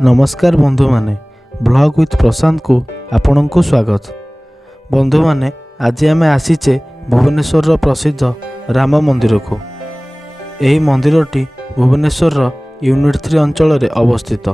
नमस्कार बंधु माने ब्लॉग विथ प्रशांत को आपण को स्वागत। बंधु माने आज आम आसीचे भुवनेश्वर प्रसिद्ध राम मंदिर को। यही मंदिरटी भुवनेश्वर यूनिट 3 अंचल में अवस्थित।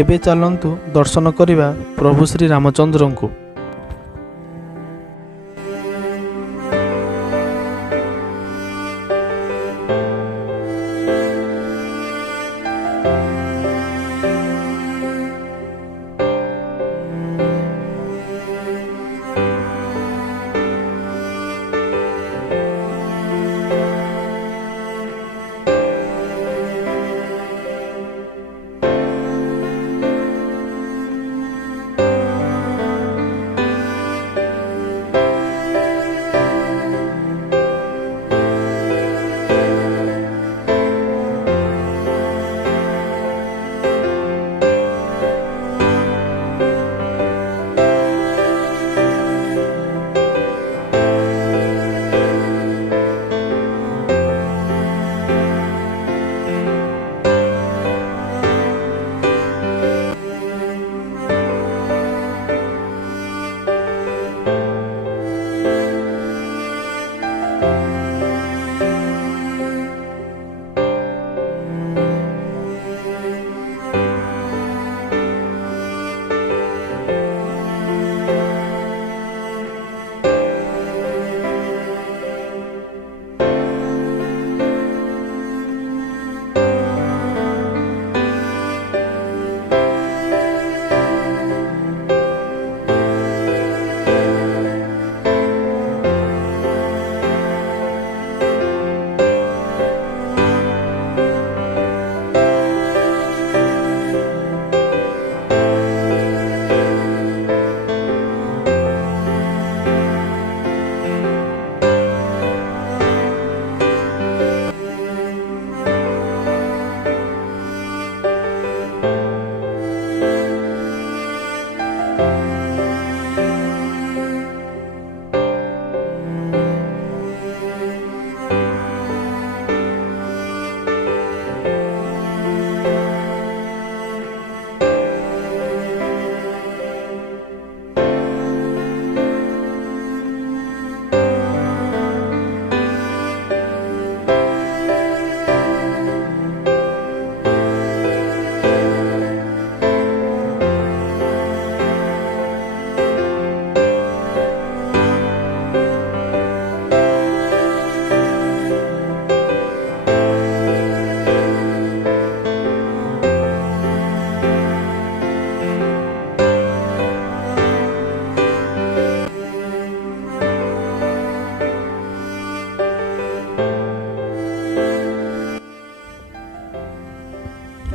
एबे चलंतु दर्शन करिबा प्रभु श्री रामचंद्र को।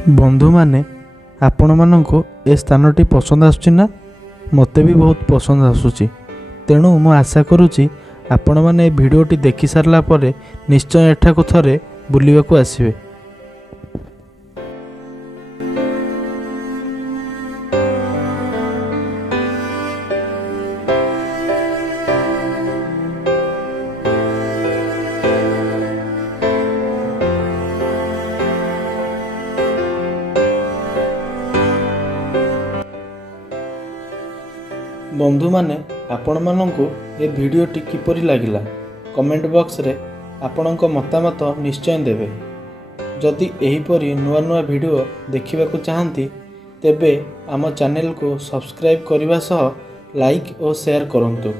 ବନ୍ଧୁମାନେ, ଆପଣମାନଙ୍କୁ ଏ ସ୍ଥାନଟି ପସନ୍ଦ ଆସୁଛି ନା? ମୋତେ ବି ବହୁତ ପସନ୍ଦ ଆସୁଛି। ତେଣୁ ମୁଁ ଆଶା କରୁଛି ଆପଣମାନେ ଏ ଭିଡ଼ିଓଟି ଦେଖି ସାରିଲା ପରେ ନିଶ୍ଚୟ ଏଠାକୁ ଥରେ ବୁଲିବାକୁ ଆସିବେ। ବନ୍ଧୁମାନେ, ଆପଣମାନଙ୍କୁ ଏ ଭିଡ଼ିଓଟି କିପରି ଲାଗିଲା କମେଣ୍ଟ ବକ୍ସରେ ଆପଣଙ୍କ ମତାମତ ନିଶ୍ଚୟ ଦେବେ। ଯଦି ଏହିପରି ନୂଆ ନୂଆ ଭିଡ଼ିଓ ଦେଖିବାକୁ ଚାହାନ୍ତି ତେବେ ଆମ ଚ୍ୟାନେଲକୁ ସବସ୍କ୍ରାଇବ୍ କରିବା ସହ ଲାଇକ୍ ଓ ସେୟାର କରନ୍ତୁ।